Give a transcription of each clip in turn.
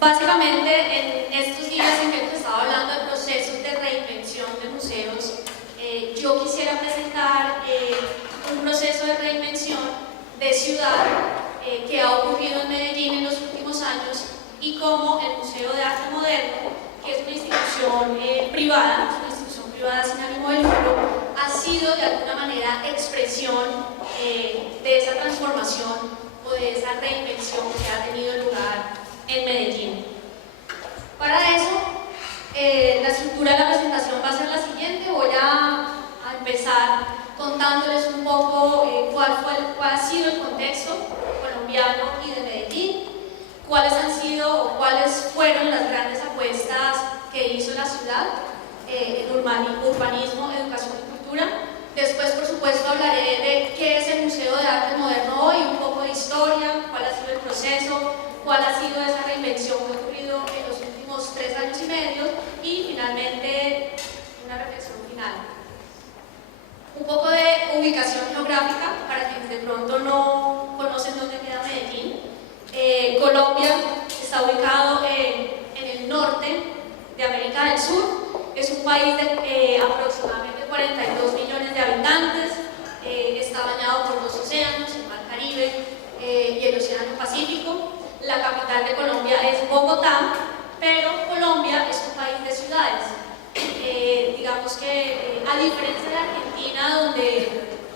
Básicamente, en estos días en que hemos estado hablando de procesos de reinvención de museos, yo quisiera presentar un proceso de reinvención de ciudad que ha ocurrido en Medellín en los últimos años y cómo el Museo de Arte Moderno, que es una institución privada sin ánimo de lucro, ha sido de alguna manera expresión de esa transformación o de esa reinvención que ha tenido lugar en Medellín. Para eso, la estructura de la presentación va a ser la siguiente. Voy a empezar contándoles un poco cuál ha sido el contexto colombiano y de Medellín, cuáles fueron las grandes apuestas que hizo la ciudad en urbanismo, educación y cultura. Después, por supuesto, hablaré de qué es el Museo de Arte Moderno hoy, un poco de historia, cuál ha sido el proceso, cuál ha sido esa reinvención que ha ocurrido en los últimos 3 años y medio y finalmente una reflexión final. Un poco de ubicación geográfica para quienes de pronto no conocen dónde queda Medellín. Colombia está ubicado en el norte de América del Sur. Es un país de aproximadamente 42 millones de habitantes. Está bañado por 2 océanos, el Mar Caribe y el Océano Pacífico. La capital de Colombia es Bogotá, pero Colombia es un país de ciudades. Digamos que a diferencia de Argentina, donde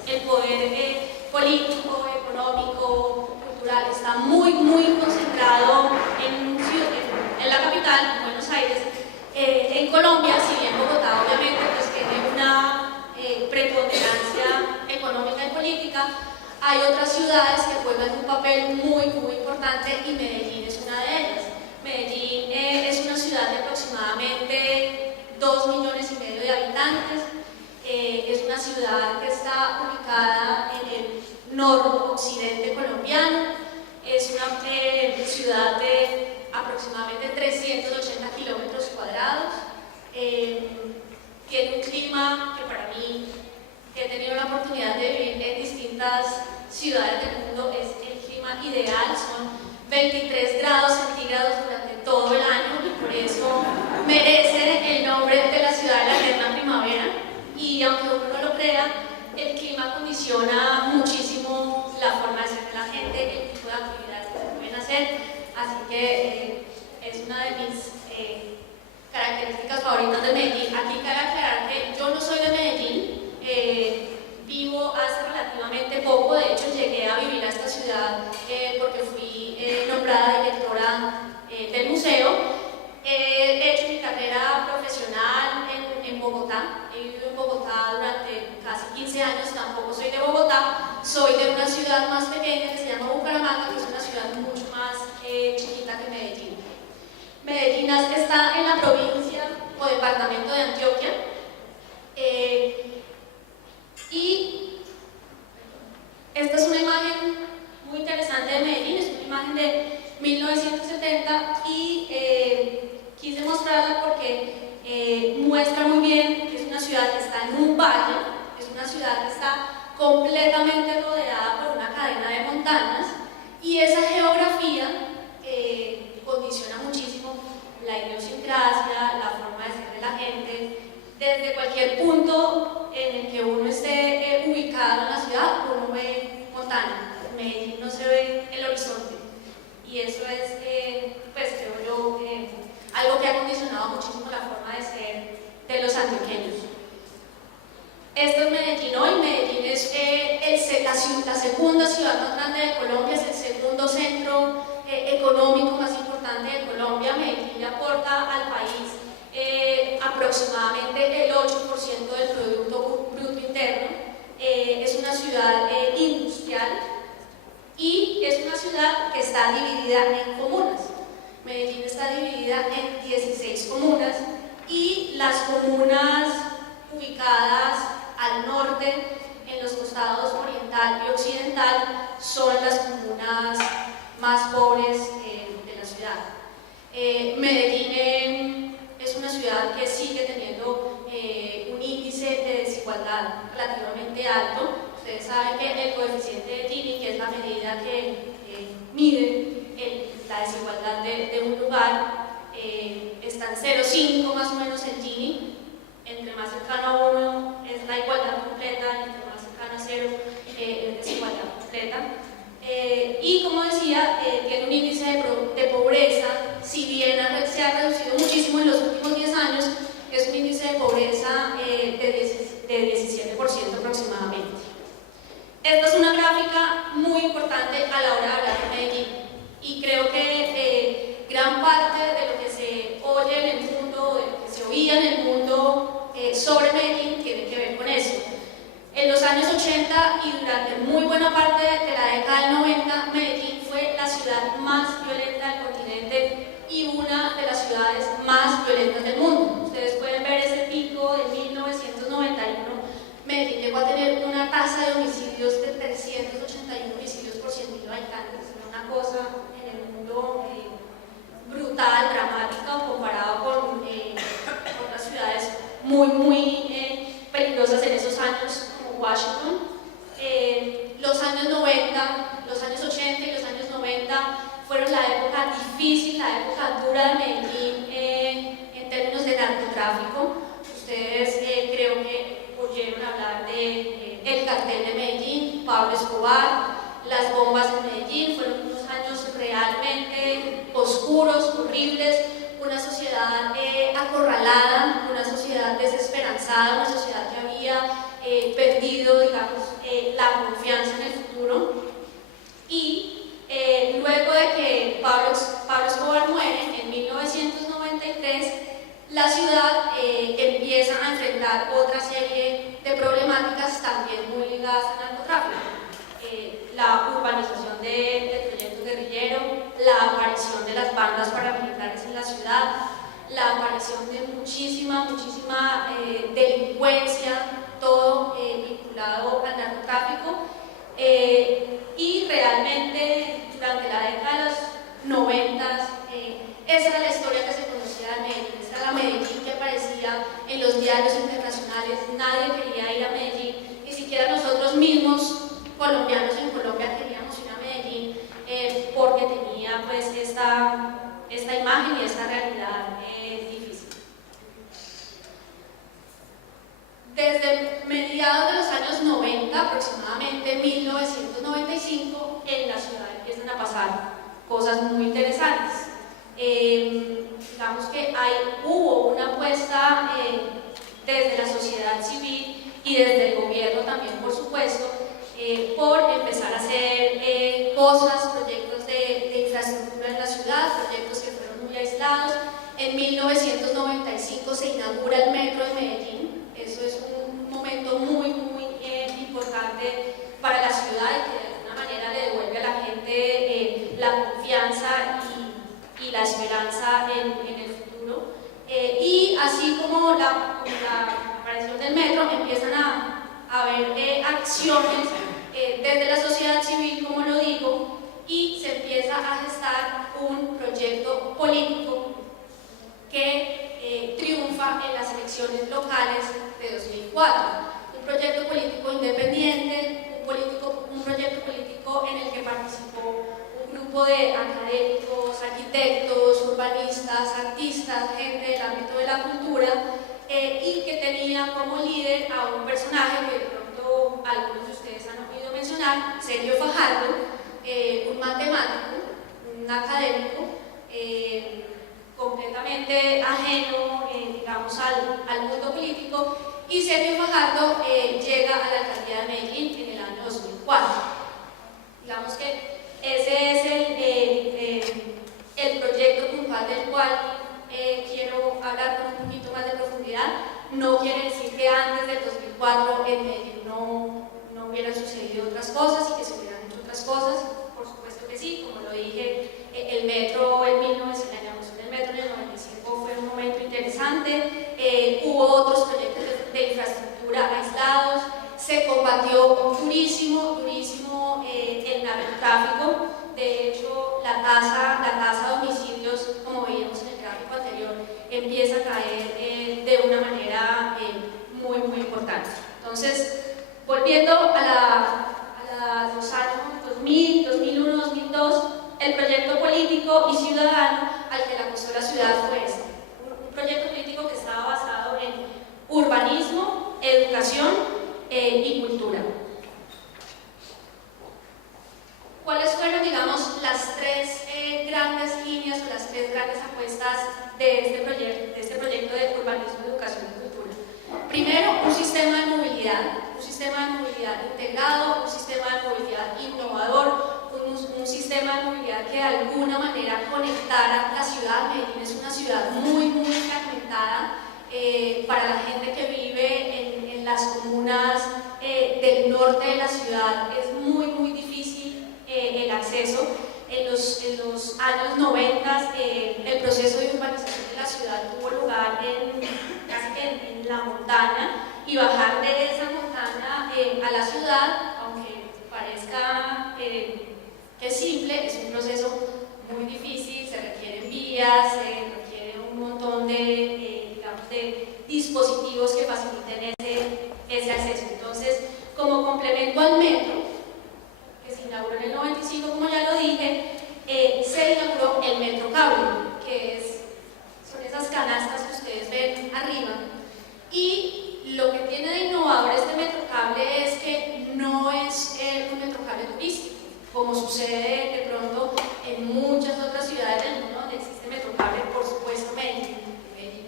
el poder político, económico, cultural está muy concentrado en la capital, en Buenos Aires, en Colombia, si bien Bogotá obviamente pues tiene una preponderancia económica y política, hay otras ciudades que juegan un papel muy importante y Medellín es una de ellas. Medellín es una ciudad de aproximadamente 2,5 millones de habitantes. Es una ciudad que está ubicada en el noroccidente colombiano. Es una ciudad de aproximadamente 380 kilómetros cuadrados. Tiene un clima que para mí, que he tenido la oportunidad de vivir en distintas ciudades del mundo, es el clima ideal. Son 23 grados centígrados durante todo el año y por eso merece el nombre de la ciudad de la eterna primavera. Y aunque uno no lo crea, el clima condiciona muchísimo la forma de ser de la gente, el tipo de actividades que se pueden hacer. Así que es una de mis características favoritas de Medellín. Aquí cabe aclarar que yo no soy de Medellín. Vivo hace relativamente poco, de hecho llegué a vivir a esta ciudad porque fui nombrada directora del museo. He hecho mi carrera profesional en Bogotá, he vivido en Bogotá durante casi 15 años, tampoco soy de Bogotá, soy de una ciudad más pequeña que se llama Bucaramanga, que es una ciudad mucho más chiquita que Medellín. Medellín está en la provincia o departamento de Antioquia. Y esta es una imagen muy interesante de Medellín, es una imagen de 1970 y quise mostrarla porque muestra muy bien que es una ciudad que está en un valle, es una ciudad que está completamente rodeada por una cadena de montañas y esa geografía condiciona muchísimo la idiosincrasia, la forma de ser de la gente. Desde cualquier punto en el que uno esté ubicado en la ciudad, uno ve montaña. En Medellín no se ve el horizonte. Y eso es, pues creo yo, algo que ha condicionado muchísimo la forma de ser de los antioqueños. Esto es Medellín hoy. Medellín es la segunda ciudad más grande de Colombia, es el segundo centro económico más importante de Colombia. Medellín le aporta al país aproximadamente el 8% del Producto Bruto Interno. Es una ciudad industrial y es una ciudad que está dividida en comunas. Medellín está dividida en 16 comunas y las comunas ubicadas al norte, en los costados oriental y occidental, son las comunas más pobres de la ciudad. Medellín es una ciudad que sigue teniendo un índice de desigualdad relativamente alto. Ustedes saben que el coeficiente de Gini, que es la medida que mide la desigualdad de un lugar, ciudad tiene un índice de pobreza, si bien se ha reducido muchísimo en los últimos 10 años, es un índice de pobreza de 17% aproximadamente. Esta es una gráfica muy importante a la hora de hablar de Medellín, y creo que gran parte de lo que se oye en el mundo, de lo que se oía en el mundo sobre Medellín tiene que ver con eso. En los años 80 y durante muy buena parte de la década del 90, Medellín fue la ciudad más violenta del continente y una de las ciudades más violentas del mundo. Ustedes pueden ver ese pico de 1991. Medellín llegó a tener una tasa de homicidios de 381 homicidios por 100.000 habitantes, una cosa en el mundo brutal, dramática, comparado con otras ciudades muy peligrosas en esos años, como Washington. Los años 90, los años 80 y los años 90 fueron la época difícil, la época dura de Medellín en términos de narcotráfico. Ustedes creo que oyeron hablar del cartel de Medellín, Pablo Escobar, las bombas en Medellín. Fueron unos años realmente oscuros, horribles, una sociedad acorralada, una sociedad desesperanzada, una sociedad que había perdido, digamos, la confianza en el futuro. Y luego de que Pablo Escobar muere en 1993, la ciudad empieza a enfrentar otra serie de problemáticas también muy ligadas al narcotráfico. La urbanización del proyecto guerrillero, la aparición de las bandas paramilitares en la ciudad, la aparición de muchísima delincuencia, todo vinculado al narcotráfico, y realmente durante la década de los 90 esa era la historia que se conocía de Medellín, esa era la Medellín que aparecía en los diarios internacionales. Nadie quería ir a Medellín, ni siquiera nosotros mismos colombianos en Colombia queríamos ir a Medellín porque tenía pues esta imagen y esta realidad difícil. Desde mediados de los años 90, aproximadamente 1995, en la ciudad empiezan a pasar cosas muy interesantes. Digamos que hubo una apuesta desde la sociedad civil y desde el gobierno también, por supuesto, por empezar a hacer cosas, proyectos de infraestructura en la ciudad, proyectos que fueron muy aislados. En 1995 se inaugura el metro de Medellín. Eso es un momento muy importante para la ciudad y que de alguna manera le devuelve a la gente la confianza y la esperanza en el futuro. Y así como la aparición del metro, empiezan a haber acciones desde la sociedad civil, como lo digo, y se empieza a gestar un proyecto político que triunfa en las elecciones locales de 2004. Un proyecto político independiente, un proyecto político en el que participó un grupo de académicos, arquitectos, urbanistas, artistas, gente del ámbito de la cultura, y que tenía como líder a un personaje que de pronto algunos de ustedes han oído mencionar, Sergio Fajardo, un matemático, un académico, completamente ajeno, digamos, al mundo político, y Sergio Fajardo llega a la alcaldía de Medellín en el año 2004. Digamos que ese es el proyecto puntual del cual quiero hablar con un poquito más de profundidad. No quiere decir que antes del 2004 en Medellín no hubieran sucedido otras cosas y que se hubieran hecho otras cosas. Por supuesto que sí, como lo dije, el metro en 1900, la inauguración del metro en el 95 fue un momento interesante. Hubo otros proyectos de infraestructura aislados, se combatió durísimo el narcotráfico. De hecho, la tasa de homicidios, como veíamos en el gráfico anterior, empieza a caer de una manera muy importante. Entonces, volviendo a los años 2000, 2001, 2002, el proyecto político y ciudadano al que la acusó la ciudad fue este. Un proyecto político que estaba basado en urbanismo, educación y cultura. ¿Cuáles fueron, digamos, las tres propuestas de este proyecto de urbanismo, educación y cultura. Primero, un sistema de movilidad integrado, un sistema de movilidad innovador, un sistema de movilidad que de alguna manera conectara la ciudad. Medellín es una ciudad muy fragmentada. Para la gente que vive en las comunas del norte de la ciudad es muy difícil el acceso. En los años 90 el proceso de urbanización de la ciudad tuvo lugar casi en la montaña, y bajar de esa montaña a la ciudad, aunque parezca que es simple, es un proceso muy difícil. Se requieren vías, se requiere un montón de dispositivos que faciliten ese acceso. Entonces, como complemento al metro, que se inauguró en el 95, como ya lo dije, se inauguró el metro cable, que son esas canastas que ustedes ven arriba. Y lo que tiene de innovador este metro cable es que no es un metro cable turístico, como sucede de pronto en muchas otras ciudades del mundo donde existe metro cable. Por supuesto, Medellín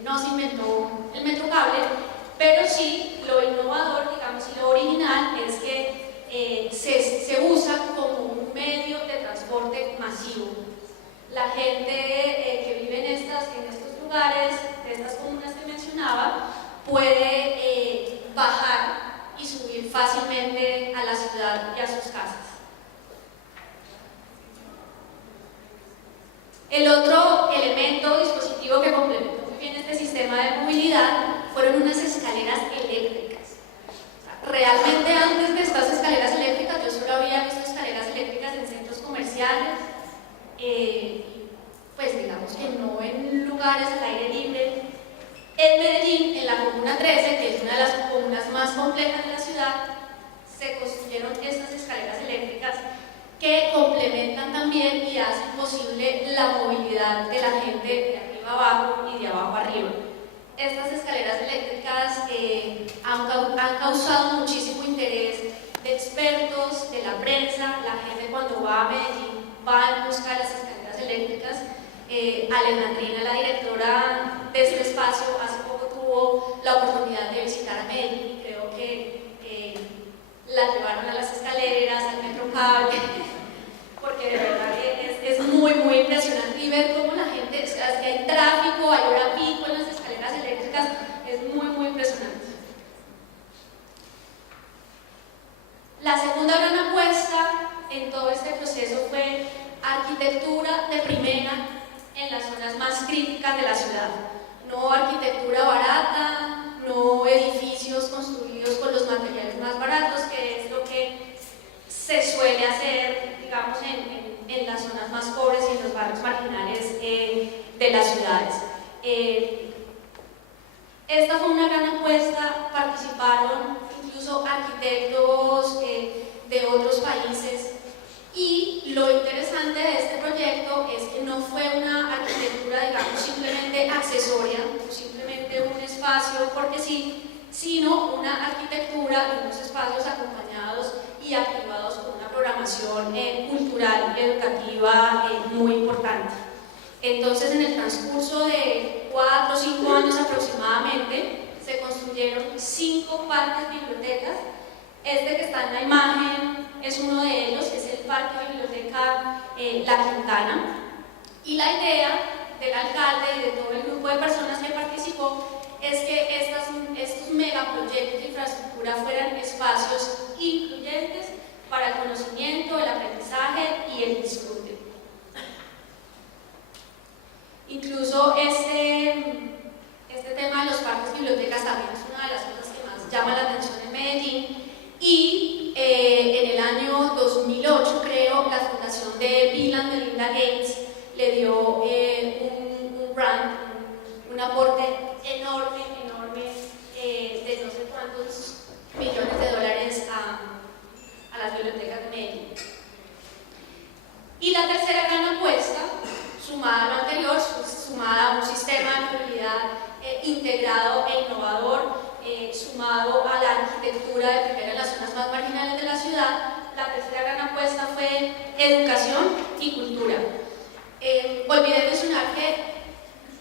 no se inventó el metro cable, pero sí lo innovador, digamos, y lo original es que se usa como un medio de transporte masivo. La gente que vive en estos lugares, de estas comunas que mencionaba, puede bajar y subir fácilmente a la ciudad y a sus casas. El otro elemento, dispositivo que complementó muy bien este sistema de movilidad fueron unas escaleras eléctricas. Realmente antes de estas escaleras eléctricas yo solo había visto escaleras eléctricas en centros comerciales, pues digamos que no en lugares al aire libre. En Medellín, en la Comuna 13, que es una de las comunas más complejas de la ciudad, se construyeron estas escaleras eléctricas que complementan también y hacen posible la movilidad de la gente de arriba abajo y de abajo arriba. Estas escaleras eléctricas han causado muchísimo interés de expertos, de la prensa. La gente cuando va a Medellín va en busca de las escaleras eléctricas. Alejandrina, la directora de este espacio, hace poco tuvo la oportunidad de visitar a Medellín y creo que la llevaron a las escaleras, al metro cable, porque de verdad es muy impresionante, y ver cómo la gente, es que hay tráfico, hay hora pico en las escaleras eléctricas, es muy impresionante. La segunda gran apuesta en todo este proceso fue arquitectura de primera en las zonas más críticas de la ciudad. No arquitectura barata, no edificios construidos con los materiales más baratos, que es lo que se suele hacer, digamos, en las zonas más pobres y en los barrios marginales de las ciudades. Esta fue una gran apuesta, participaron incluso arquitectos de otros países, y lo interesante de este proyecto es que no fue una arquitectura, digamos, simplemente accesoria, o simplemente un espacio porque sí, sino una arquitectura de unos espacios acompañados y activados con una programación cultural y educativa muy importante. Entonces, en el transcurso de 4 o 5 años aproximadamente, se construyeron 5 parques bibliotecas. Este que está en la imagen es uno de ellos, que es el Parque Biblioteca La Quintana, y la idea del alcalde y de todo el grupo de personas que participó es que estos megaproyectos de infraestructura fueran espacios incluyentes para el conocimiento, el aprendizaje y el disfrute. Incluso este tema de los parques bibliotecas también es una de las cosas que más llama la atención en Medellín, y en el año 2008, creo, la fundación de Bill and Melinda Gates le dio un grant, un aporte enorme de no sé cuántos millones de dólares a las bibliotecas de Medellín. Y la tercera gran apuesta, sumada a lo anterior, sumada a un sistema de movilidad integrado e innovador, sumado a la arquitectura de primera en las zonas más marginales de la ciudad, la tercera gran apuesta fue educación y cultura. Olvidé mencionar que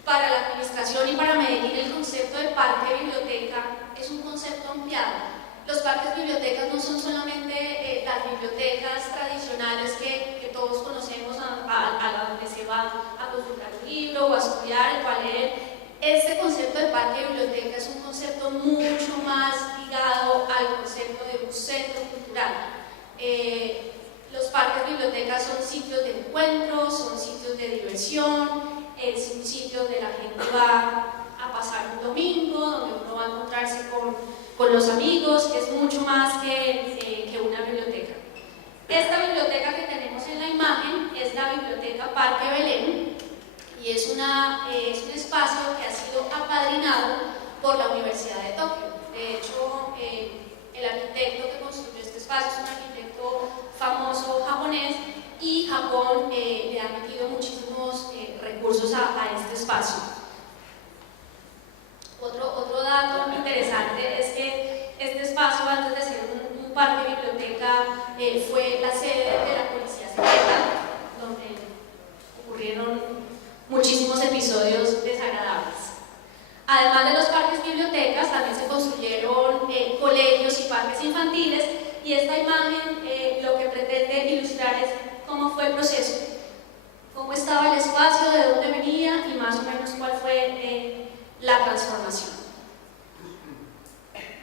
Para la administración y para Medellín el concepto de parque-biblioteca es un concepto ampliado. Los parques bibliotecas no son solamente las bibliotecas tradicionales que todos conocemos a donde se va a consultar un libro o a estudiar o a leer. Este concepto de parque biblioteca es un concepto mucho más ligado al concepto de un centro cultural. Los parques bibliotecas son sitios de encuentro, son sitios de diversión, es un sitio donde la gente va a pasar un domingo, donde uno va a encontrarse con los amigos, es mucho más que una biblioteca. Esta biblioteca que tenemos en la imagen es la Biblioteca Parque Belén y es un espacio que ha sido apadrinado por la Universidad de Tokio. De hecho, el arquitecto que construyó este espacio es un arquitecto famoso japonés y Japón le ha metido muchísimos recursos a este espacio. Otro dato interesante es que este espacio, antes de ser un parque biblioteca, fue la sede de la policía secreta, donde ocurrieron muchísimos episodios desagradables. Además de los parques bibliotecas, también se construyeron colegios y parques infantiles, y esta imagen lo que pretende ilustrar es cómo fue el proceso, cómo estaba el espacio, de dónde venía y más o menos cuál fue la transformación.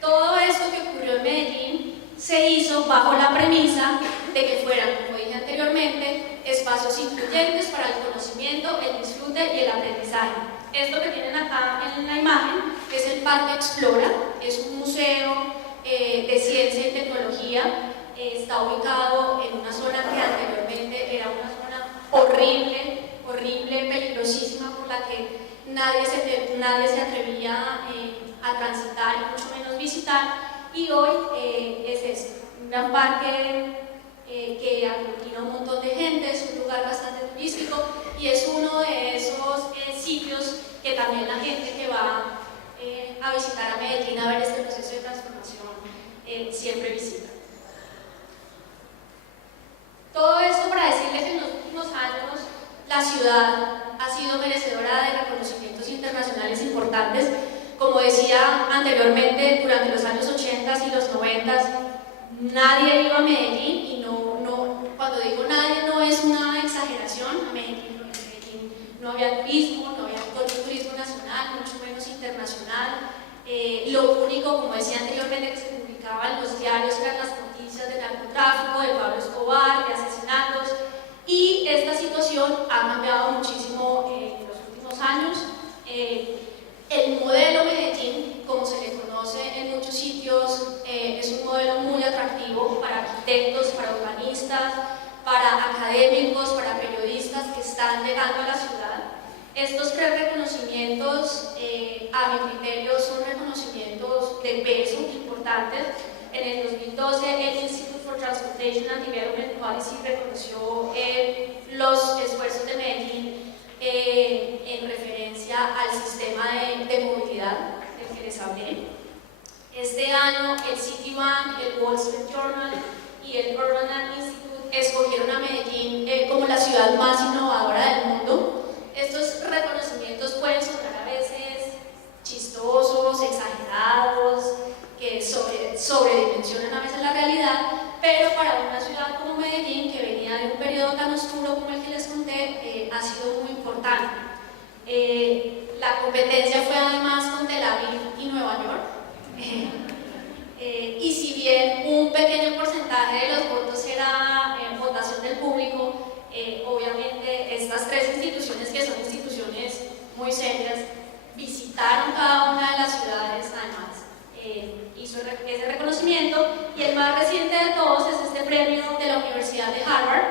Todo esto que ocurrió en Medellín se hizo bajo la premisa de que fueran, como dije anteriormente, espacios incluyentes para el conocimiento, el disfrute y el aprendizaje. Esto que tienen acá en la imagen es el Parque Explora, es un museo de ciencia y tecnología. Está ubicado en una zona que anteriormente era una zona horrible, peligrosísima, por la que nadie se atrevía a transitar y mucho menos visitar, y hoy es esto, un gran parque que aglutina un montón de gente, es un lugar bastante turístico y es uno de esos sitios que también la gente que va a visitar a Medellín a ver este proceso de transformación siempre visita. Todo esto para decirles que en los últimos años la ciudad ha sido merecedora de reconocimientos internacionales importantes. Como decía anteriormente, durante los años 80 y los 90 nadie iba a Medellín, y cuando digo nadie no es una exageración. En Medellín no había turismo, no había turismo nacional, mucho menos internacional. Lo único, como decía anteriormente, que se publicaba en los diarios eran las noticias de narcotráfico, de Pablo Escobar, de asesinatos, y esta situación ha cambiado muchísimo en los últimos años. El modelo Medellín, como se le conoce en muchos sitios, es un modelo muy atractivo para arquitectos, para urbanistas, para académicos, para periodistas que están llegando a la ciudad. Estos 3 reconocimientos, a mi criterio, son reconocimientos de peso importantes. En el 2012, el Institute for Transportation and Development Policy reconoció los esfuerzos de Medellín en referencia al sistema de movilidad del que les hablé. Este año, el Citibank, el Wall Street Journal y el Urban Land Institute escogieron a Medellín como la ciudad más innovadora del mundo. Estos reconocimientos pueden sonar a veces chistosos, exagerados, que sobredimensionan a veces la realidad, pero para una ciudad como Medellín, que venía de un periodo tan oscuro como el que les conté, ha sido muy importante. La competencia fue además con Tel Aviv y Nueva York, y si bien un pequeño porcentaje de los votos era votación del público, obviamente estas 3 instituciones, que son instituciones muy serias, visitaron cada una de las ciudades. Además hizo ese reconocimiento, y el más reciente de todos es este premio de la Universidad de Harvard,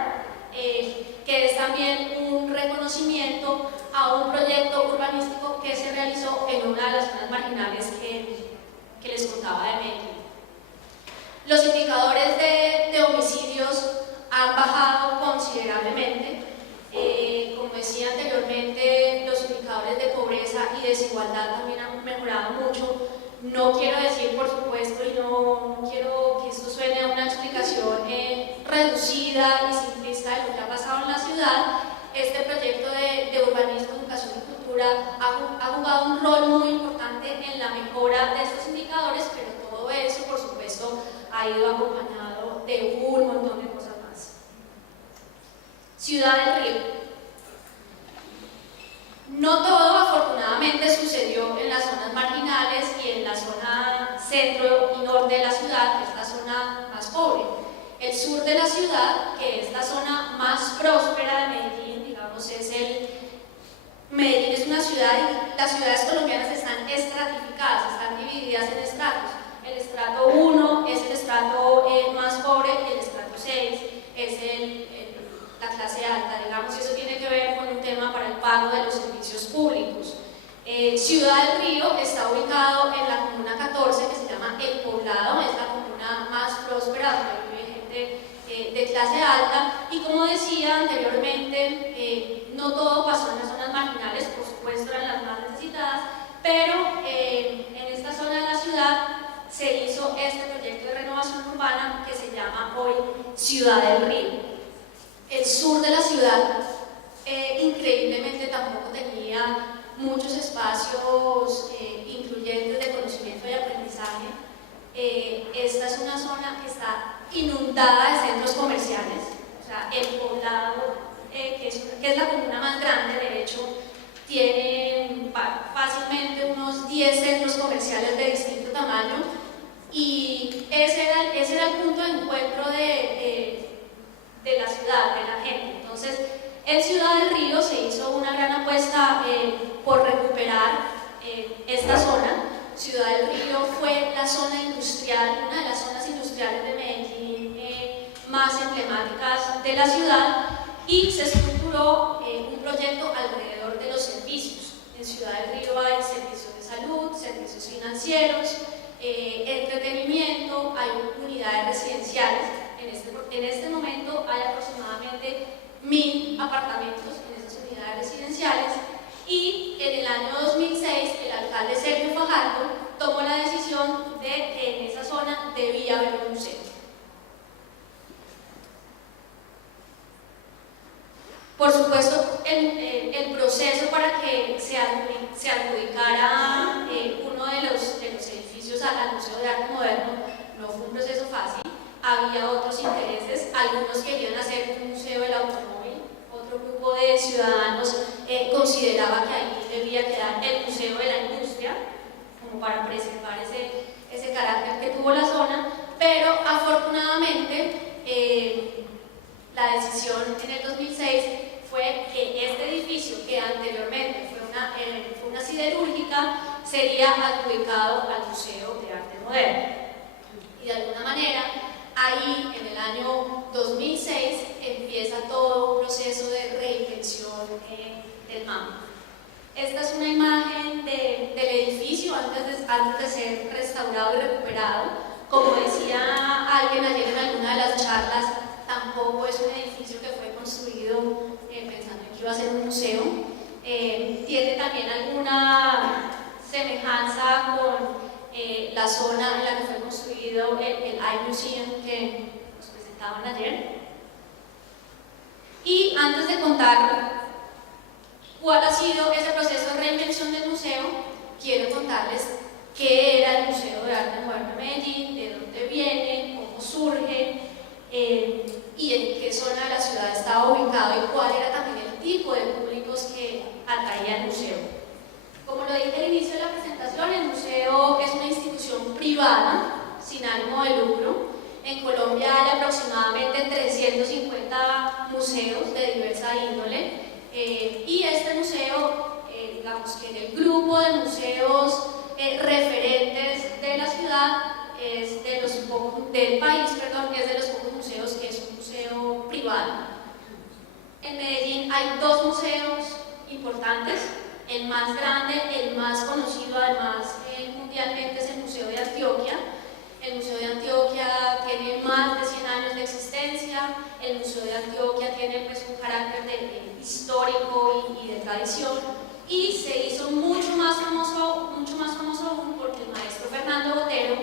que es también un reconocimiento a un proyecto urbanístico que se realizó en una de las zonas marginales que les contaba de Medellín. Los indicadores de homicidios han bajado considerablemente. Como decía anteriormente, los indicadores de pobreza y desigualdad también han mejorado mucho. No quiero decir, por supuesto, y no quiero que esto suene a una explicación reducida y simplista de lo que ha pasado en la ciudad. Este proyecto de urbanismo, educación y cultura ha jugado un rol muy importante en la mejora de estos indicadores, pero todo eso, por supuesto, ha ido acompañado de un montón de cosas más. Ciudad del Río. No todo, afortunadamente, sucedió en las zonas marginales y en la zona centro y norte de la ciudad, que es la zona más pobre. El sur de la ciudad, que es la zona más próspera de Medellín, digamos, Medellín es una ciudad y las ciudades colombianas están estratificadas, están divididas en estratos. El estrato 1 es el estrato más pobre y el estrato 6 es la clase alta, digamos, y eso tiene que ver con un tema para el pago de los servicios públicos. Ciudad del Río está ubicado en la comuna 14, que se llama El Poblado, es la comuna más próspera donde vive gente de clase alta, y como decía anteriormente, no todo pasó en las zonas marginales, por supuesto eran las más necesitadas, pero en esta zona de la ciudad se hizo este proyecto de renovación urbana que se llama hoy Ciudad del Río. El sur de la ciudad, increíblemente, tampoco tenía muchos espacios incluyentes de conocimiento y aprendizaje. Esta es una zona que está inundada de centros comerciales. O sea, El Poblado, que es la comuna más grande, de hecho, tiene fácilmente unos 10 centros comerciales de distinto tamaño, y ese era el punto de encuentro de la ciudad, de la gente. Entonces, en Ciudad del Río se hizo una gran apuesta por recuperar esta zona. Ciudad del Río fue la zona industrial, una de las zonas industriales de Medellín más emblemáticas de la ciudad, y se estructuró un proyecto alrededor de los servicios. En Ciudad del Río hay servicios de salud, servicios financieros, entretenimiento, hay unidades residenciales. En este momento hay aproximadamente 1000 apartamentos en esas unidades residenciales, y en el año 2006 el alcalde Sergio Fajardo tomó la decisión de que en esa zona debía haber un museo. Por supuesto, el proceso para que se adjudicara uno de los edificios al Museo de Arte Moderno no fue un proceso fácil. Había otros intereses, algunos querían hacer un museo del automóvil, otro grupo de ciudadanos consideraba que ahí debía quedar el Museo de la Industria, como para preservar ese carácter que tuvo la zona, pero afortunadamente la decisión en el 2006 fue que este edificio, que anteriormente fue una siderúrgica, sería adjudicado al Museo de Arte Moderno. Y de alguna manera, ahí, en el año 2006, empieza todo un proceso de reinvención del MAM. Esta es una imagen del edificio antes de ser restaurado y recuperado. Como decía alguien ayer en alguna de las charlas, tampoco es un edificio que fue construido pensando en que iba a ser un museo. Tiene también alguna semejanza con la zona en la que fue construido el iMuseum que nos presentaban ayer. Y antes de contar cuál ha sido ese proceso de reinvención del museo, quiero contarles qué era el Museo de Arte Moderno de Medellín, de dónde viene, cómo surge y en qué zona de la ciudad estaba ubicado, y cuál era también el tipo de públicos que atraía el museo. Como lo dije al inicio de la presentación, el museo es una institución privada sin ánimo de lucro. En Colombia hay aproximadamente 350 museos de diversa índole, y este museo, digamos que en el grupo de museos referentes de la ciudad, es de los del país, perdón, es de los pocos museos que es un museo privado. En Medellín hay 2 museos importantes. El más grande, el más conocido además mundialmente, es el Museo de Antioquia. El Museo de Antioquia tiene más de 100 años de existencia. El Museo de Antioquia tiene pues un carácter histórico y de tradición, y se hizo mucho más famoso aún porque el maestro Fernando Botero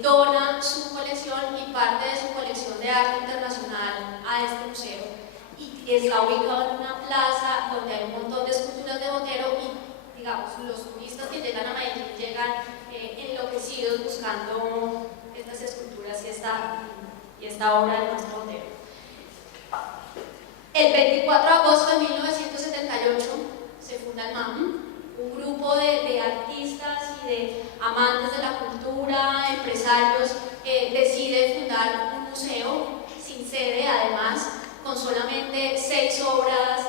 dona su colección y parte de su colección de arte internacional a este museo, y está ubicado en una plaza donde hay un montón de esculturas de Botero, y digamos los turistas que llegan a Medellín llegan enloquecidos buscando estas esculturas y esta obra de Maestro Botero. El 24 de agosto de 1978 se funda el MAM, un grupo de artistas y de amantes de la cultura, empresarios, decide fundar un museo sin sede, además, con solamente 6 obras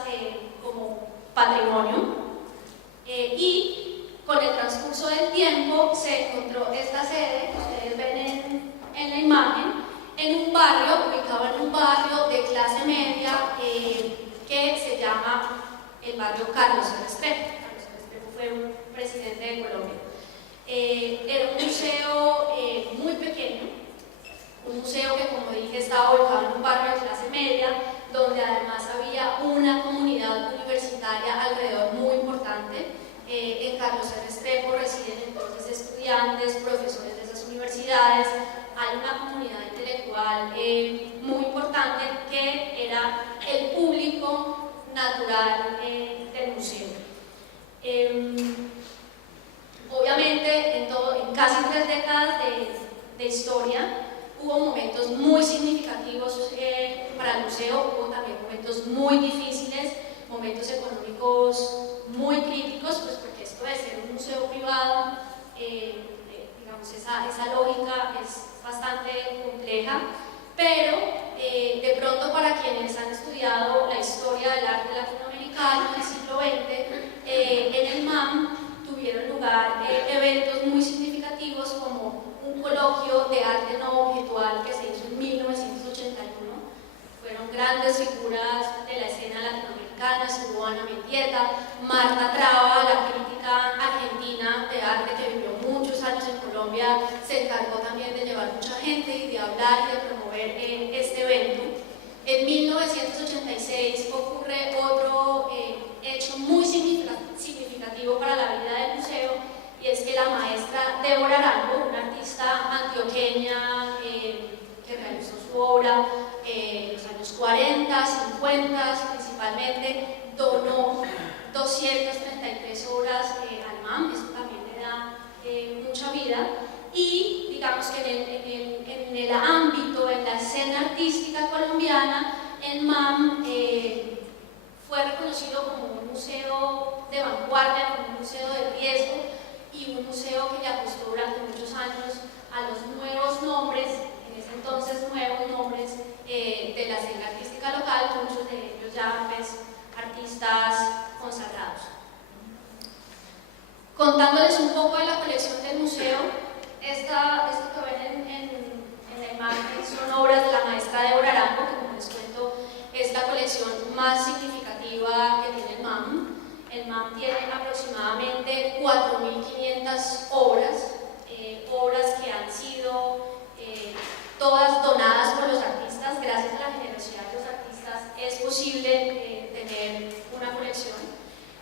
como patrimonio. Y con el transcurso del tiempo se encontró esta sede, que ustedes ven en la imagen, en un barrio, ubicado en un barrio de clase media que se llama el barrio Carlos Restrepo. Carlos Restrepo fue un presidente de Colombia. Era un museo muy pequeño, un museo que, como dije, estaba ubicado en un barrio de clase media, donde además había una comunidad universitaria alrededor muy importante. En Carlos Restrepo residen entonces estudiantes, profesores de esas universidades. Hay una comunidad intelectual muy importante que era el público natural del museo. Obviamente, en casi 3 décadas de historia, hubo momentos muy significativos para el museo, hubo también momentos muy difíciles, momentos económicos muy críticos, pues porque esto de ser un museo privado, digamos, esa lógica es bastante compleja, pero de pronto para quienes han estudiado la historia del arte latinoamericano del siglo XX, en el MAM tuvieron lugar eventos muy significativos como un coloquio de arte no objetual que se hizo en 1981. Fueron grandes figuras de la escena latinoamericana, estuvo Ana Mendieta, Marta Traba, la crítica argentina de arte que vivió muchos años en Colombia, se encargó también de llevar mucha gente y de hablar y de promover este evento. En 1986 ocurre otro hecho muy significativo para la vida del museo, y es que la maestra Débora Arango, una artista antioqueña que realizó su obra en los años 40, 50 principalmente, donó 233 obras al MAM, eso también le da mucha vida, y digamos que en el ámbito, en la escena artística colombiana, el MAM fue reconocido como un museo de vanguardia, como un museo de riesgo y un museo que le apostó durante muchos años a los nuevos nombres, en ese entonces nuevos nombres de la escena artística local, muchos de ellos ya pues, artistas consagrados. Contándoles un poco de la colección del museo, esto que ven en la imagen son obras de la maestra Débora Arango, que como les cuento es la colección más significativa que tiene el MAM. El MAM tiene aproximadamente 4.500 obras, obras que han sido todas donadas por los artistas. Gracias a la generosidad de los artistas es posible tener una colección.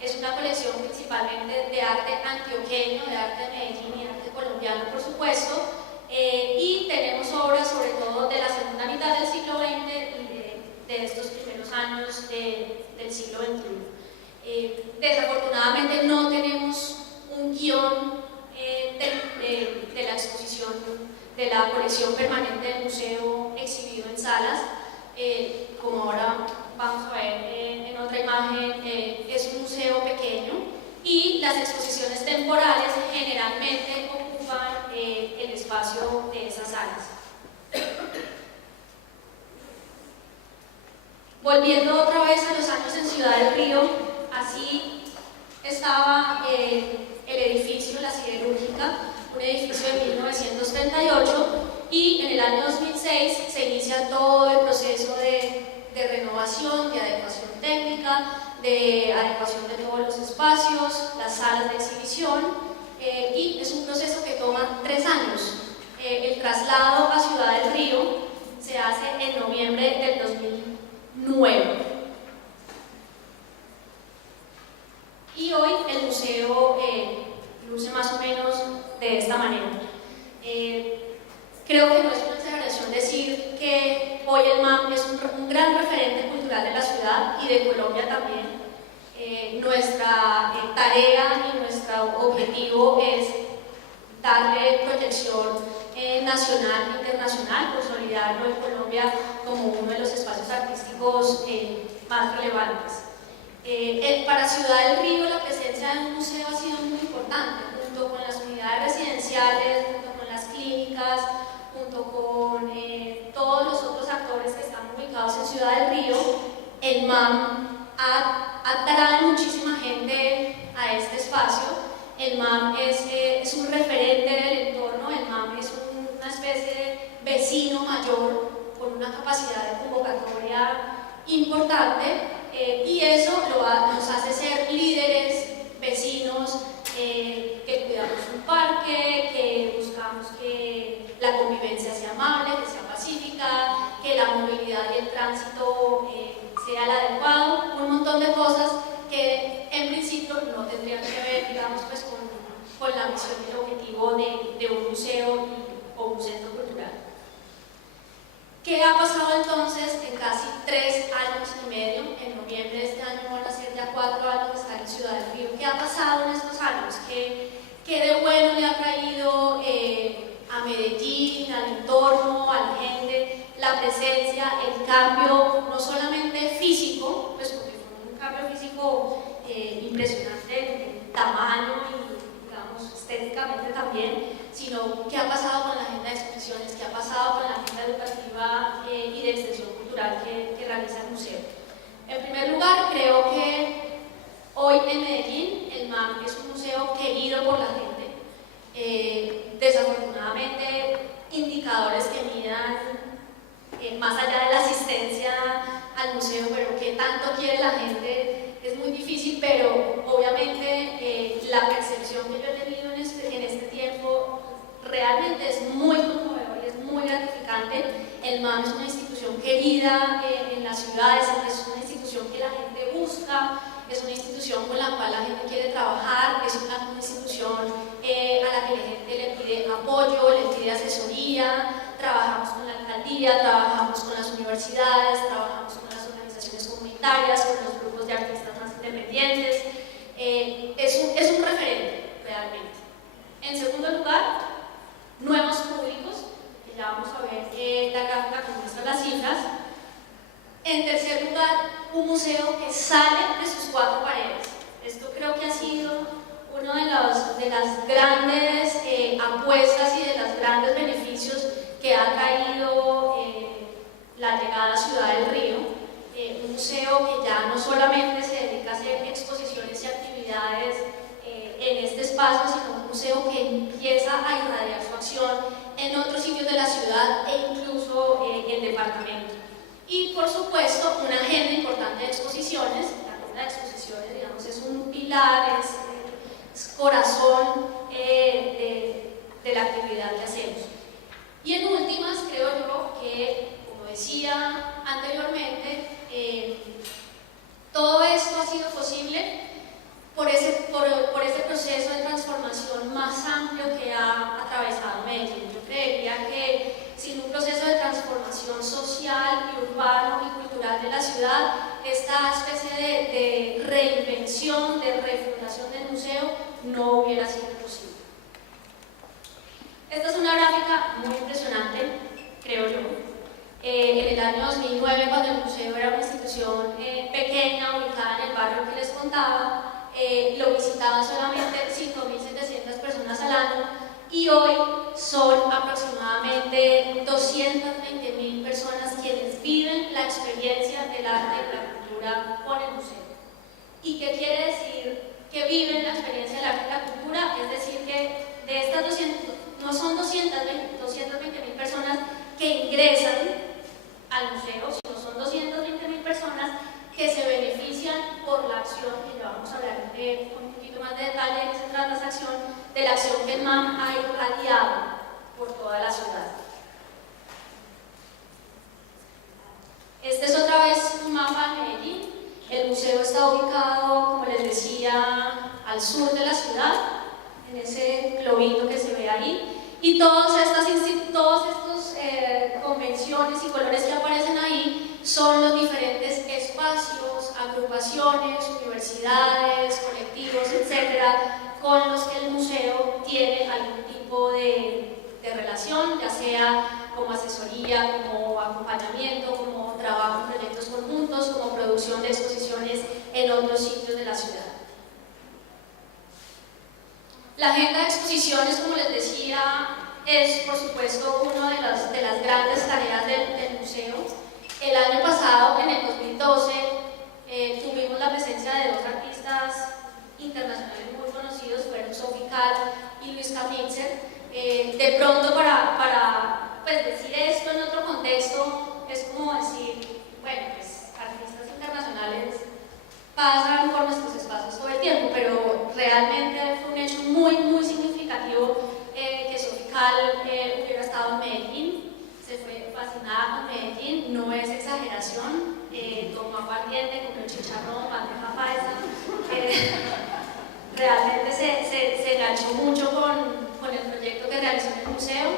Es una colección principalmente de arte antioqueño, de arte de Medellín y arte colombiano, por supuesto, y tenemos obras sobre todo de la segunda mitad del siglo XX y de estos primeros años del siglo XXI. Desafortunadamente no tenemos un guión de la exposición, de la colección permanente del museo exhibido en salas. Como ahora vamos a ver en otra imagen, es un museo pequeño y las exposiciones temporales generalmente ocupan el espacio de esas salas. Volviendo otra vez a los años en Ciudad del Río, así estaba el edificio, la siderúrgica, un edificio de 1938, y en el año 2006 se inicia todo el proceso de renovación, de adecuación técnica, de adecuación de todos los espacios, las salas de exhibición, y es un proceso que toma 3 años. El traslado a Ciudad del Río se hace en noviembre del 2009. Y hoy el museo luce más o menos de esta manera. Creo que no es una exageración decir que hoy el MAM es un gran referente cultural de la ciudad y de Colombia también. Nuestra tarea y nuestra nuestro objetivo es darle proyección nacional e internacional, consolidarlo en Colombia como uno de los espacios artísticos más relevantes. Para Ciudad del Río la presencia de un museo ha sido muy importante, junto con las unidades residenciales, junto con las clínicas, junto con todos los otros actores que están ubicados en Ciudad del Río. El MAM atrae muchísima gente a este espacio. El MAM es un referente del entorno, el MAM es una especie de vecino mayor con una capacidad de convocatoria importante, y eso nos hace ser líderes, vecinos, que cuidamos un parque, que buscamos que la convivencia sea amable, que sea pacífica, que la movilidad y el tránsito sea el adecuado, un montón de cosas que en principio no tendrían que ver, digamos, pues, con la misión y el objetivo de un museo o un centro cultural. ¿Qué ha pasado entonces en casi 3 años y medio? En noviembre de este año van a ser ya 4 años de estar en Ciudad del Río. ¿Qué ha pasado en estos años? ¿Qué de bueno le ha traído a Medellín, al entorno, a la gente, la presencia, el cambio, no solamente físico, pues porque fue un cambio físico impresionante en tamaño y, digamos, estéticamente también, sino qué ha pasado con la agenda de exposiciones, qué ha pasado con la agenda educativa y de extensión cultural que realiza el museo. En primer lugar, creo que hoy en Medellín el MAM es un museo querido por la gente. Desafortunadamente, indicadores que midan más allá de la asistencia al museo, pero qué tanto quiere la gente, es muy difícil, pero obviamente la percepción que yo he tenido en este tiempo realmente es muy conmovedor y es muy gratificante. El MAM es una institución querida en las ciudades, es una institución que la gente busca, es una institución con la cual la gente quiere trabajar, es una institución a la que la gente le pide apoyo, le pide asesoría. Trabajamos con la alcaldía, trabajamos con las universidades, trabajamos con las organizaciones comunitarias, con los grupos de artistas más independientes. Es un referente realmente. En segundo lugar, nuevos públicos, que ya vamos a ver la gráfica que muestra las cifras. En tercer lugar, un museo que sale de sus 4 paredes. Esto creo que ha sido uno de las grandes apuestas y de los grandes beneficios que ha traído la llegada a Ciudad del Río. Un museo que ya no solamente se dedica a hacer exposiciones y actividades en este espacio, sino un museo que empieza a irradiar su acción en otros sitios de la ciudad e incluso en el departamento. Y por supuesto, una agenda importante de exposiciones. La agenda de exposiciones, digamos, es un pilar, es corazón de la actividad que hacemos. Y en últimas, creo yo que, como decía anteriormente, todo esto ha sido posible por ese proceso de transformación más amplio que ha atravesado Medellín. Yo creería que sin un proceso de transformación social y urbano y cultural de la ciudad, esta especie de reinvención, de refundación del museo no hubiera sido posible. Esta es una gráfica muy impresionante, creo yo. En el año 2009, cuando el museo era una institución pequeña, ubicada en el barrio que les contaba, lo visitaban solamente 5.700 personas al año, y hoy son aproximadamente 220.000 personas quienes viven la experiencia del arte y la cultura con el museo. ¿Y qué quiere decir que viven la experiencia del arte y la cultura? Es decir, que de estas 200, no son 220.000 personas que ingresan al museo, sino son 220.000 personas que se benefician por la acción, que ya vamos a hablar con un poquito más de detalle de qué se trata esa acción, de la acción que el MAM ha irradiado por toda la ciudad. Este es otra vez un mapa de Medellín. El museo está ubicado, como les decía, al sur de la ciudad, en ese globito que se ve ahí, y todas estas convenciones y colores que aparecen ahí son los diferentes espacios, agrupaciones, universidades, colectivos, etcétera, con los que el museo tiene algún tipo de relación, ya sea como asesoría, como acompañamiento, como trabajo en proyectos conjuntos, como producción de exposiciones en otros sitios de la ciudad. La agenda de exposiciones, como les decía, es por supuesto una de las grandes tareas del museo. El año pasado, en el 2012, tuvimos la presencia de dos artistas internacionales muy conocidos, fueron Sophie Calle y Luis Kaminzer. De pronto, para pues, decir esto en otro contexto, es como decir, bueno, pues artistas internacionales pasan por nuestros espacios todo el tiempo, pero realmente fue un hecho muy significativo que Sophie Calle hubiera estado en Medellín. Se fue fascinada con Medellín, no es exageración, tomó aguardiente, comió chicharrón, bandeja paisa, realmente se enganchó mucho con el proyecto que realizó en el museo.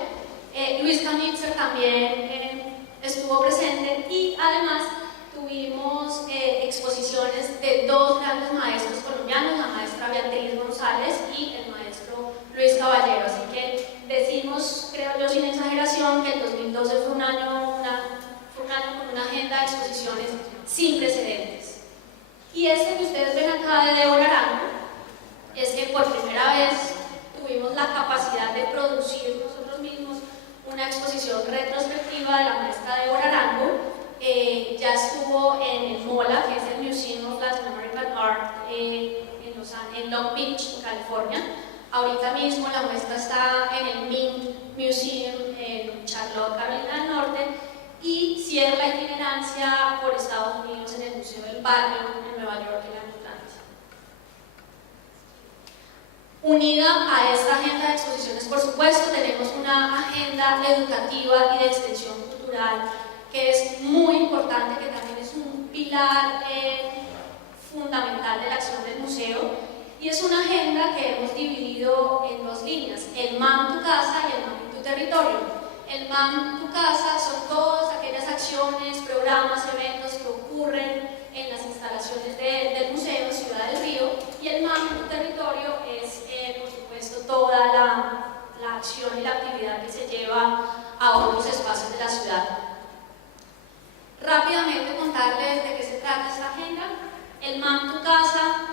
Luis Kaminzer también estuvo presente y además tuvimos exposiciones de dos grandes maestros colombianos, la maestra Beatriz González y el maestro Luis Caballero. Así que decimos, creo yo sin exageración, que el 2012 fue un año con una agenda de exposiciones sin precedentes. Y este que ustedes ven acá de Débora Arango es que por primera vez tuvimos la capacidad de producir nosotros mismos una exposición retrospectiva de la maestra Débora Arango. Ya estuvo en el MOLA, que es el Museum of Latin American Art en Long Beach, California. Ahorita mismo la muestra está en el Mint Museum en Charlotte, Carolina del Norte, y cierra la itinerancia por Estados Unidos en el Museo del Barrio en Nueva York el año entrante. Unida a esta agenda de exposiciones, por supuesto, tenemos una agenda educativa y de extensión cultural que es muy importante, que también es un pilar fundamental de la acción del museo, y es una agenda que hemos dividido en dos líneas: el MAM Tu Casa y el MAM Tu Territorio. El MAM Tu Casa son todas aquellas acciones, programas, eventos que ocurren en las instalaciones del museo Ciudad del Río, y el MAM Tu Territorio es, por supuesto, toda la acción y la actividad que se lleva a otros espacios de la ciudad. Rápidamente contarles de qué se trata esta agenda. El MAM Tu Casa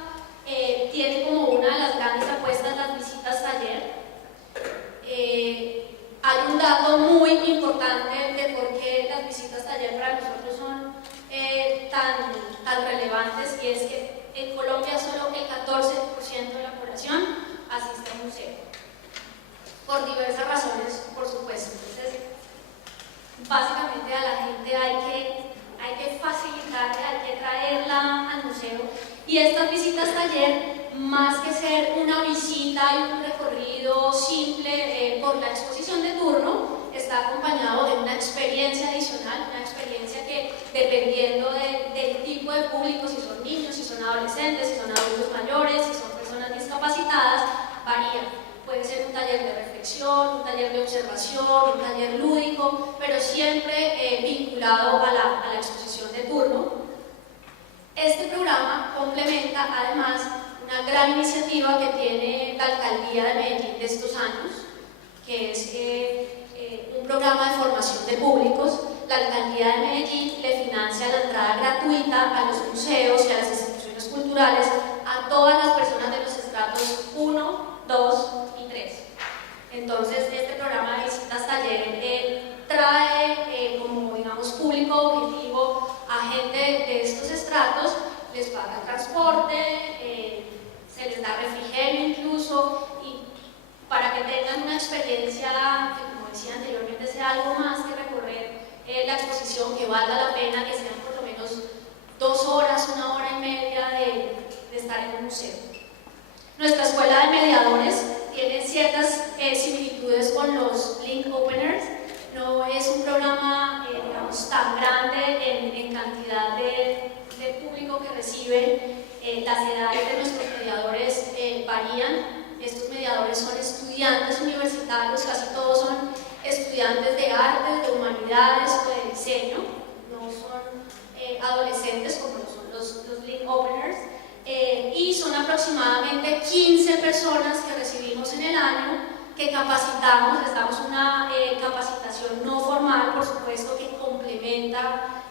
tiene como una de las grandes apuestas las visitas taller. Hay un dato muy importante de por qué las visitas taller para nosotros son tan relevantes, y es que en Colombia solo el 14% de la población asiste a un museo, por diversas razones, por supuesto. Entonces, básicamente a la gente hay que facilitarle, hay que traerla al museo, y estas visitas taller, más que ser una visita y un recorrido simple por la exposición de turno, está acompañado de una experiencia adicional, una experiencia que, dependiendo del tipo de público, si son niños, si son adolescentes, si son adultos mayores, si son personas discapacitadas, varía. Puede ser un taller de reflexión, un taller de observación, un taller lúdico, pero siempre vinculado a la exposición de turno. Este programa complementa además una gran iniciativa que tiene la Alcaldía de Medellín de estos años, que es un programa de formación de públicos. La Alcaldía de Medellín le financia la entrada gratuita a los museos y a las instituciones culturales a todas las personas de los estratos 1, 2 y 3. Entonces, este programa de visitas taller trae como, digamos, público objetivo a gente de estos estratos, les paga transporte, se les da refrigerio incluso, y para que tengan una experiencia que, como decía anteriormente, sea algo más que recorrer la exposición, que valga la pena, que sean por lo menos 2 horas, 1 hora y media de estar en un museo. Nuestra escuela de mediadores tiene ciertas similitudes con los Link Openers. No es un programa, digamos, tan grande en cantidad de público que recibe. Las edades de nuestros mediadores varían. Estos mediadores son estudiantes universitarios, casi todos son estudiantes de artes, de humanidades o de diseño. No son adolescentes como lo son los Link Openers. Y son aproximadamente aproximadamente 15 personas que recibimos en el año, que capacitamos. Les damos una capacitación no formal, por supuesto, que complementa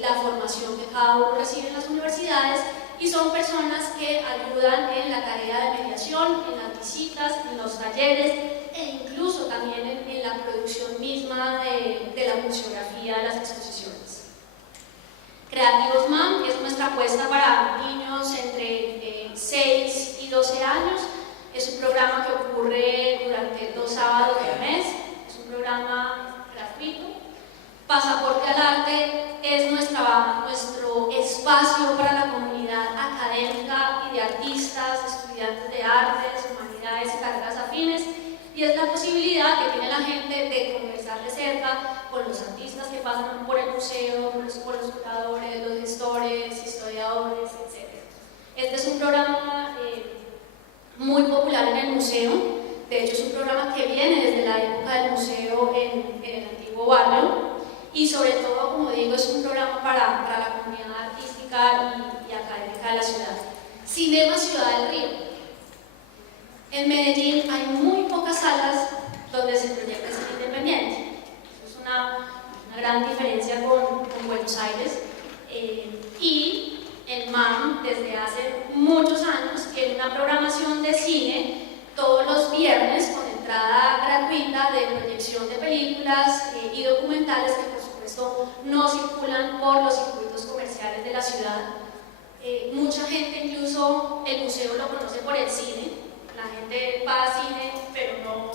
la formación que cada uno recibe en las universidades, y son personas que ayudan en la tarea de mediación, en las visitas, en los talleres e incluso también en la producción misma de la museografía de las exposiciones. Creativos MAM es nuestra apuesta para niños entre 6 y 12 años. Es un programa que ocurre durante 2 sábados del mes, es un programa gratuito. Pasaporte al Arte es nuestro espacio para la comunidad académica y de artistas, estudiantes de artes, humanidades y carreras afines, y es la posibilidad que tiene la gente de conversar de cerca con los artistas que pasan por el museo, con los curadores, los gestores, historiadores, etc. Este es un programa muy popular en el museo. De hecho, es un programa que viene desde la época del museo en el antiguo barrio, y sobre todo, como digo, es un programa para la comunidad artística y académica de la ciudad. Cinema Ciudad del Río. En Medellín hay muy pocas salas donde se proyecta cine independiente. Eso es una gran diferencia con Buenos Aires. Y el MAM, desde hace muchos años, tiene una programación de cine todos los viernes con entrada gratuita de proyección de películas y documentales que, por supuesto, no circulan por los circuitos comerciales de la ciudad. Mucha gente, incluso el museo lo conoce por el cine. La gente va al cine, pero no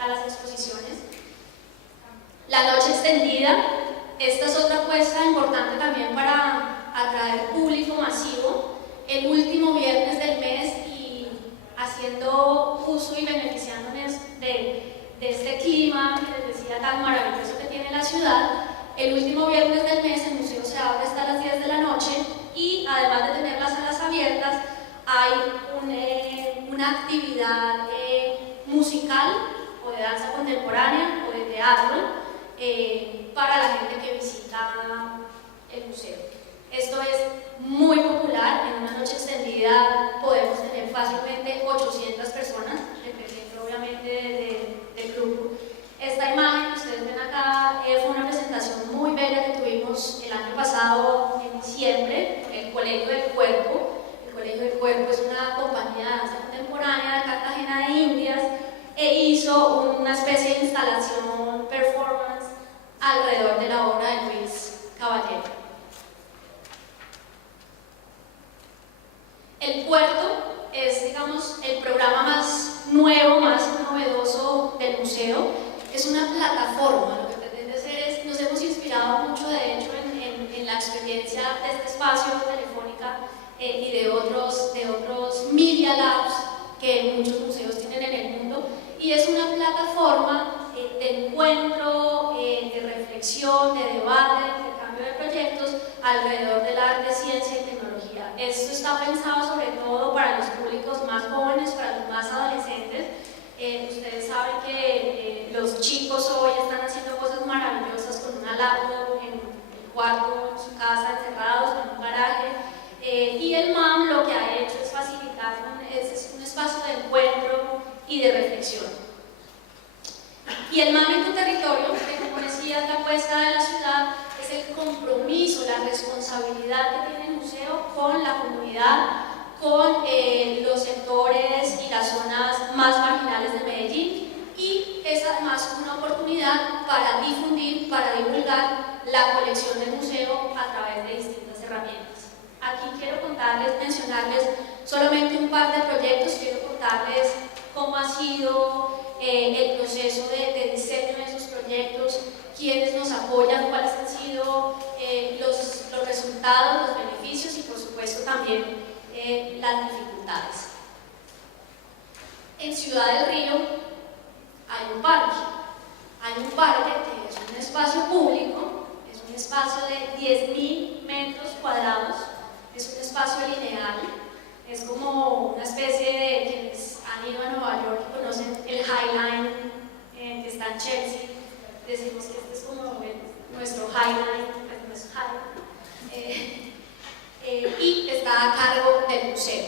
a las exposiciones. La noche extendida, esta es otra apuesta importante también para atraer público masivo. El último viernes del mes, y haciendo uso y beneficiándonos de este clima que les decía tan maravilloso que tiene la ciudad, el último viernes del mes el museo se abre hasta las 10 de la noche, y además de tener las salas abiertas, hay una actividad musical o de danza contemporánea o de teatro para la gente que visita el museo. Esto es muy popular. En una noche extendida podemos tener fácilmente 800 personas, dependiendo obviamente del grupo. Esta imagen que ustedes ven acá fue una presentación muy bella que tuvimos el año pasado en diciembre en el Colegio del Cuerpo. El Colegio del Cuerpo es una compañía de danza contemporánea de Cartagena de Indias, e hizo una especie de instalación, performance, alrededor de la obra de Luis Caballero. El Puerto es, digamos, el programa más nuevo, más novedoso del museo. Es una plataforma. Lo que pretende hacer es, nos hemos inspirado mucho, de hecho, en la experiencia de este espacio Telefónica y de otros Media Labs que muchos museos tienen en el mundo, y es una plataforma de encuentro, de reflexión, de debate, de intercambio de proyectos alrededor del arte, ciencia y tecnología. Esto está pensado sobre todo para los públicos más jóvenes, para los más adolescentes. Ustedes saben que los chicos hoy están haciendo cosas maravillosas con una laptop en el cuarto, en su casa, encerrados en un garaje, y el MAM lo que ha hecho es facilitar un espacio de encuentro y de reflexión. Y el MAM en tu territorio, que como decía, la apuesta de la ciudad, es el compromiso, la responsabilidad que tiene el museo con la comunidad, con los sectores y las zonas más marginales de Medellín, y es además una oportunidad para difundir, para divulgar la colección del museo a través de distintas herramientas. Aquí quiero mencionarles solamente un par de proyectos. Quiero contarles cómo ha sido el proceso de diseño de esos proyectos, quiénes nos apoyan, cuáles han sido los resultados, los beneficios y por supuesto también las dificultades. En Ciudad del Río hay un parque que es un espacio público, es un espacio de 10.000 metros cuadrados, es un espacio lineal, es como una especie de, quienes han ido a Nueva York y conocen el High Line que está en Chelsea, decimos que este es como nuestro High Line, no es High, y está a cargo del museo.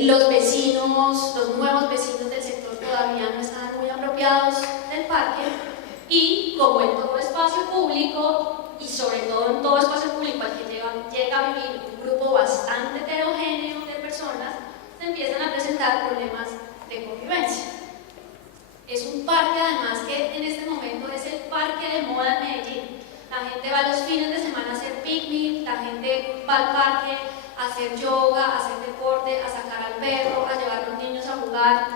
Los vecinos, los nuevos vecinos del sector todavía no estaban muy apropiados del parque, y como en todo espacio público, y sobre todo en todo espacio público al que llega a vivir un grupo bastante heterogéneo de personas, se empiezan a presentar problemas de convivencia. Es un parque además que en este momento es el parque de moda en Medellín. La gente va los fines de semana a hacer picnic, la gente va al parque a hacer yoga, a hacer deporte, a sacar al perro, a llevar a los niños a jugar.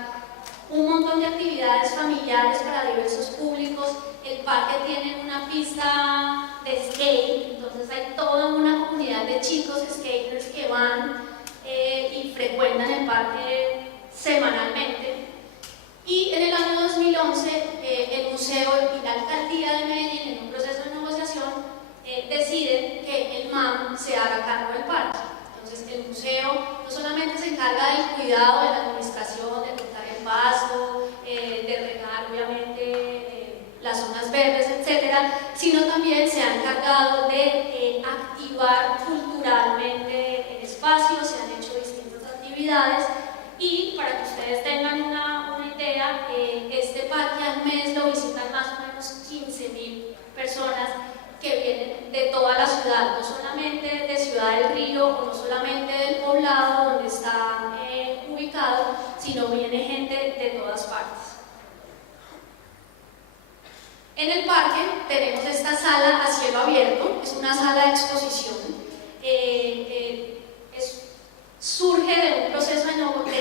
Un montón de actividades familiares para diversos públicos. El parque tiene una pista de skate, entonces hay toda una comunidad de chicos skaters que van y frecuentan el parque semanalmente. Y en el año 2011 el museo y la alcaldía de Medellín, en un proceso de negociación, deciden que el MAM se haga cargo del parque. Entonces el museo no solamente se encarga del cuidado, de la administración, de cortar el pasto, de regar obviamente las zonas verdes, etcétera, sino también se ha encargado de activar culturalmente el espacio, se han hecho distintas actividades. Y para que ustedes tengan una idea, este parque al mes lo visitan más o menos 15.000 personas que vienen de toda la ciudad, no solamente de Ciudad del Río o no solamente del poblado donde está ubicado, sino viene gente de todas partes. En el parque tenemos esta sala a cielo abierto, es una sala de exposición. Surge de un proceso de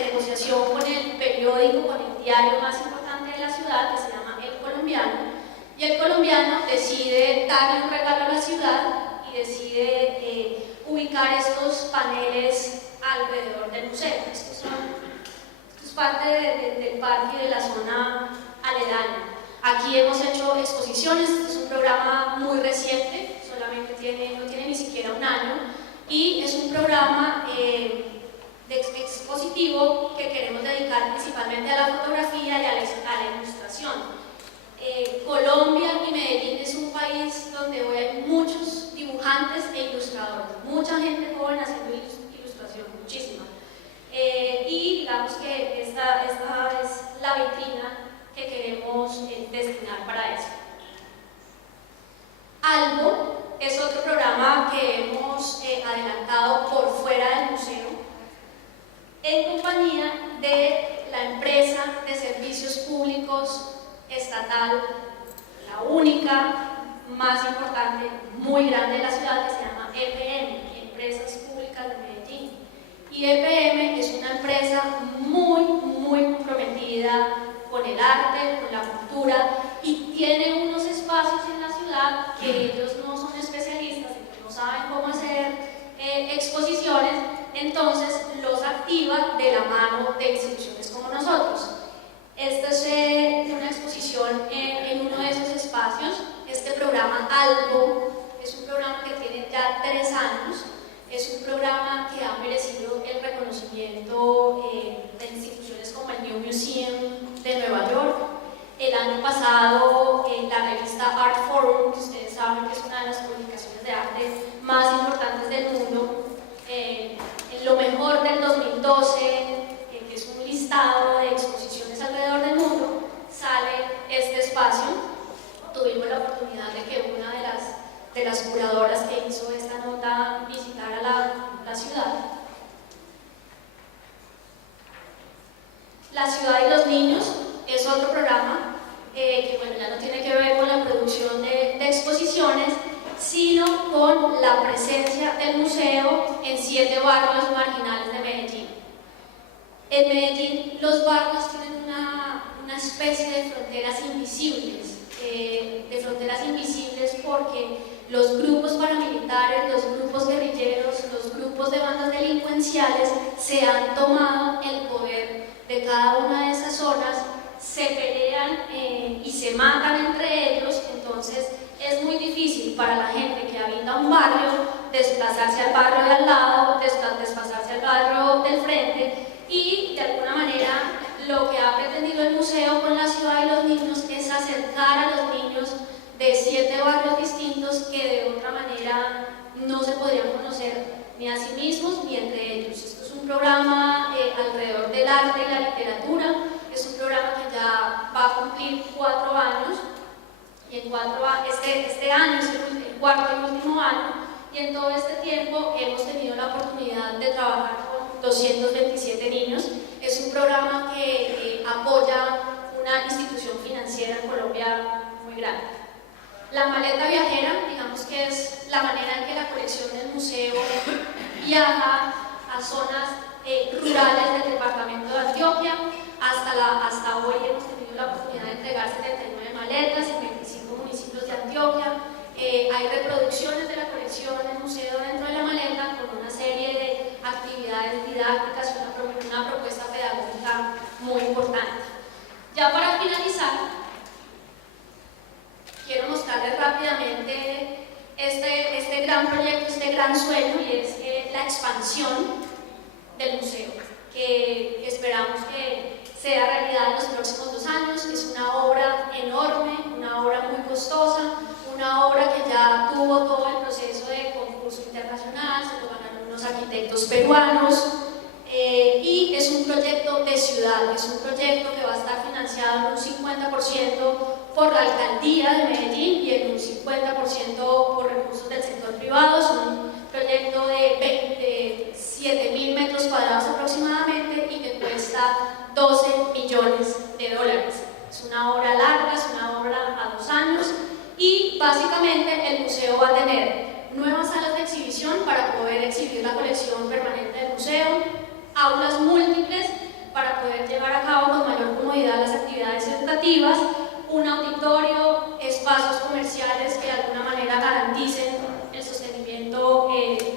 negociación con el periódico, con el diario más importante de la ciudad, que se llama El Colombiano, y El Colombiano decide darle un regalo a la ciudad y decide ubicar estos paneles alrededor del museo. Esto es parte del parque y de la zona aledaña. Aquí hemos hecho exposiciones, este es un programa muy reciente, solamente no tiene ni siquiera un año, y es un programa expositivo que queremos dedicar principalmente a la fotografía y a la ilustración. Colombia y Medellín es un país donde hoy hay muchos dibujantes e ilustradores, mucha gente joven haciendo ilustración, muchísima. Y digamos que esta es la vitrina que queremos destinar para eso. Algo es otro programa que hemos adelantado por fuera del museo, en compañía de la empresa de servicios públicos estatal, la única, más importante, muy grande de la ciudad, que se llama EPM, Empresas Públicas de Medellín. Y EPM es una empresa muy comprometida con el arte, con la cultura, y tiene unos espacios en la ciudad que ellos no son especialistas, no saben cómo hacer exposiciones, entonces los activa de la mano de instituciones como nosotros. Esta es una exposición en uno de esos espacios. Este programa Algo es un programa que tiene ya 3 años, es un programa que ha merecido el reconocimiento de instituciones como el New Museum de Nueva York. El año pasado la revista Art Forum, que ustedes saben que es una de las publicaciones de arte más importantes del mundo, en lo mejor del 2012, que es un listado de exposiciones alrededor del mundo, sale este espacio. Tuvimos la oportunidad de que una de las curadoras que hizo esta nota visitara la ciudad. La ciudad y los niños es otro programa que bueno, ya no tiene que ver con la producción de exposiciones, sino con la presencia del museo en 7 barrios marginales de Medellín. En Medellín los barrios tienen una especie de fronteras invisibles, porque los grupos paramilitares, los grupos guerrilleros, los grupos de bandas delincuenciales se han tomado el poder de cada una de esas zonas, se pelean y se matan entre ellos. Entonces es muy difícil para la gente que habita un barrio desplazarse al barrio de al lado, desplazarse al barrio del frente, y de alguna manera lo que ha pretendido el museo con la ciudad y los niños es acercar a los niños de 7 barrios distintos que de otra manera no se podrían conocer ni a sí mismos ni entre ellos. Esto es un programa al del arte y la literatura. Es un programa que ya va a cumplir 4 años, y este año es el cuarto y último año, y en todo este tiempo hemos tenido la oportunidad de trabajar con 227 niños. Es un programa que apoya una institución financiera en Colombia muy grande. La maleta viajera, digamos que es la manera en que la colección del museo viaja a zonas rurales del departamento de Antioquia. Hasta hoy hemos tenido la oportunidad de entregar 79 maletas en 25 municipios de Antioquia. Hay reproducciones de la colección del museo dentro de la maleta con una serie de actividades didácticas y una propuesta pedagógica muy importante. Ya para finalizar, quiero mostrarles rápidamente este gran proyecto, este gran sueño, y es la expansión del museo, que esperamos que sea realidad en los próximos 2 años. Es una obra enorme, una obra muy costosa, una obra que ya tuvo todo el proceso de concurso internacional, se lo ganaron unos arquitectos peruanos, y es un proyecto de ciudad, es un proyecto que va a estar financiado en un 50% por la alcaldía de Medellín y en un 50% por recursos del sector privado. Es un proyecto de 7.000 metros cuadrados aproximadamente y que cuesta 12 millones de dólares. Es una obra larga, es una obra a 2 años, y básicamente el museo va a tener nuevas salas de exhibición para poder exhibir la colección permanente del museo, aulas múltiples para poder llevar a cabo con mayor comodidad las actividades educativas, un auditorio, espacios comerciales que de alguna manera garanticen el sostenimiento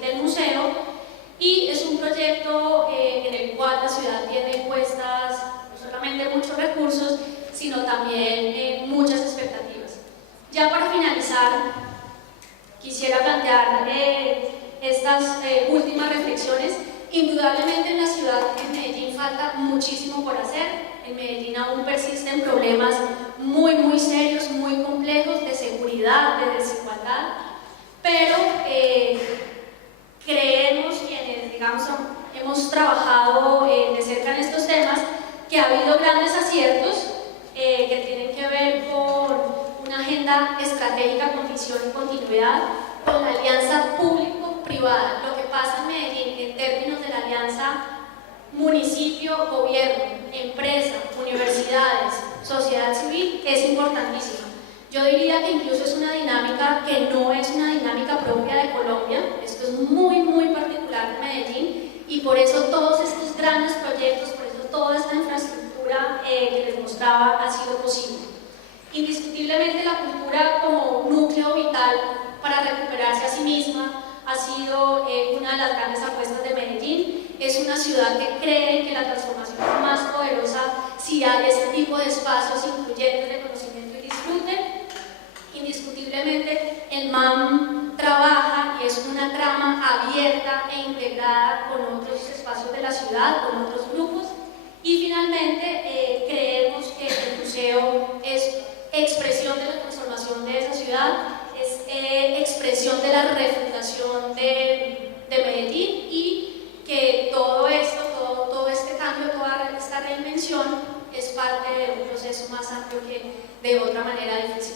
del museo, y es un proyecto en el cual la ciudad tiene puestas no solamente muchos recursos, sino también muchas expectativas. Ya para finalizar, quisiera plantear estas últimas reflexiones. Indudablemente en la ciudad, en Medellín, falta muchísimo por hacer. En Medellín aún persisten problemas muy serios, muy complejos de seguridad, de desigualdad, pero creemos, quienes digamos hemos trabajado de cerca en estos temas, que ha habido grandes aciertos que tienen que ver con una agenda estratégica con visión y continuidad, con la alianza público-privada. Lo que pasa en Medellín en términos de la alianza municipio, gobierno, empresa, universidades, sociedad civil es importantísima. Yo diría que incluso es una dinámica que no es una dinámica propia de Colombia. Esto es muy particular de Medellín, y por eso todos estos grandes proyectos, por eso toda esta infraestructura que les mostraba ha sido posible. Indiscutiblemente la cultura como núcleo vital para recuperarse a sí misma ha sido una de las grandes apuestas de Medellín. Es una ciudad que cree que la transformación es más poderosa si hay ese tipo de espacios incluyentes de conocimiento y disfrute. Indiscutiblemente el MAM trabaja y es una trama abierta e integrada con otros espacios de la ciudad, con otros grupos. Y finalmente creemos que el museo es expresión de la transformación de esa ciudad, es expresión de la refundación de Medellín, y que todo esto, todo este cambio, toda esta reinvención es parte de un proceso más amplio que de otra manera difícil